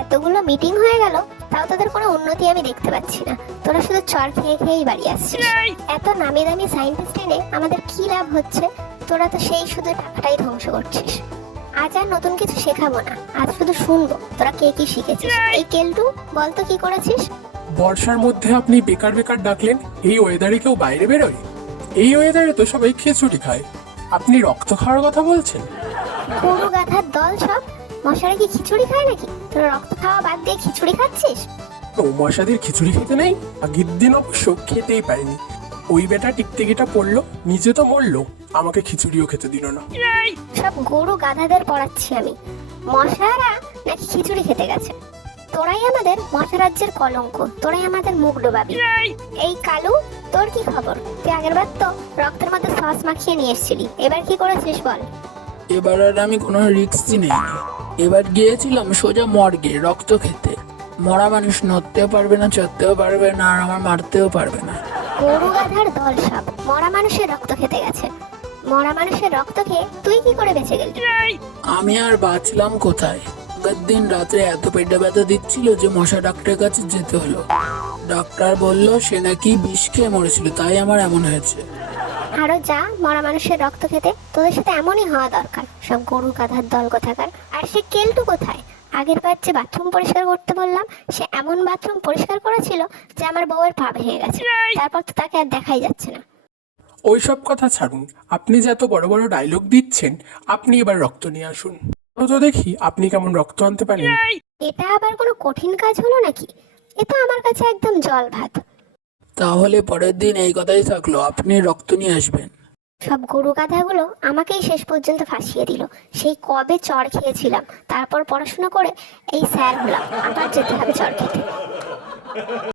এতগুলো মিটিং হয়ে গেল, তাও তোদের কোনো উন্নতি আমি দেখতে পাচ্ছি না। তোরা শুধু চড় খেয়ে খেয়েই বাড়ি আসছিস। এত নামি দামি সায়েন্টিস্ট এনে আমাদের কি লাভ হচ্ছে? তোরা তো সেই শুধু টাকাটাই ধ্বংস করছিস। আজ আর নতুন কিছু শেখাবো না, আজ শুধু শুনবো তোরা কে কি শিখেছিস। এই কেলটু, বলতো কি করেছিস? বর্ষার মধ্যে আপনি বেকার বেকার ডাকলেন? এই ওয়েদারে কেউ বাইরে বেরোয়? এই ওয়েদারে তো সবাই খিচুড়ি খায়, আপনি রক্ত খাওয়ার কথা বলছেন? গরু গাধার দল সব! মশারা কি খিচুড়ি খায় নাকি? তোরা রক্ত খাওয়া বাদ দিয়ে খিচুড়ি খাচ্ছিস? ও মশাদের খিচুড়ি খেতে নেই? আগের দিন অবশ্য খেতেই পারিনি। ওই বেটা টিকটিকিটা পড়লো, নিজে তো মরলো, আমাকে খিচুড়িও খেতে দিল না। সব গরু গাধাদের পড়াচ্ছি আমি, মশারা নাকি খিচুড়ি খেতে গেছে। তোরাই আমাদের মশা রাজ্যের কলঙ্ক, তোরাই আমাদের মুখ ডোবাবি। এই কালু, তোর কি খবর? তুই আগের বার তো রক্তের মধ্যে সস মাখিয়ে নিয়ে এসেছিলি, এবার কি করেছিস বল? এবার আর আমি কোনো রিস্কই নেইনি। এবার গিয়েছিলাম সোজা মর্গে রক্ত খেতে। মরা মানুষ নড়তেও পারবে না, চড়তেও পারবে না, আর আমার মারতেও পারবে না। গরু গাধার দল সব মরা মানুষের রক্ত খেতে গেছে। মরা মানুষের রক্ত খেয়ে তুই কি করে বেঁচে গেলি? আমি আর বাঁচলাম কোথায়? আগের দিন রাত্রে এত পেটে ব্যথা দিচ্ছিল যে মশা ডাক্তারের কাছে যেতে হলো। ডাক্তার বলল সে নাকি বিষ খেয়ে মরেছিল, তাই আমার এমন হয়েছে। আরো যা মরা মানুষের রক্ত খেতে, তোদের সাথে এমনই হওয়া দরকার, সব গরু গাধার দল কোথাকার। আর সে কেলটু কোথায়? আগের বার যে বাথরুম পরিষ্কার করতে বললাম, সে এমন বাথরুম পরিষ্কার করেছিল যে আমার বউয়ের পা ভেঙে গেছে। তারপর তো তাকে আর দেখাই যাচ্ছে না। ওইসব কথা ছাড়ুন, আপনি যে এত বড় বড় ডায়লগ দিচ্ছেন, আপনি এবার রক্ত নিয়ে আসুন তো দেখি আপনি কেমন রক্ত আনতে পারেন। এটা আবার কোনো কঠিন কাজ হলো নাকি? এ তো আমার কাছে একদম জল ভাত। তাহলে পরের দিন এই কথাই থাকলো, আপনি রক্ত নিয়ে আসবেন। সব গরু গাধাগুলো আমাকেই শেষ পর্যন্ত ফাঁসিয়ে দিল। সেই কবে চড় খেয়েছিলাম, তারপর পড়াশোনা করে এই স্যার হলাম, আবার যেতে হবে চড় খেতে।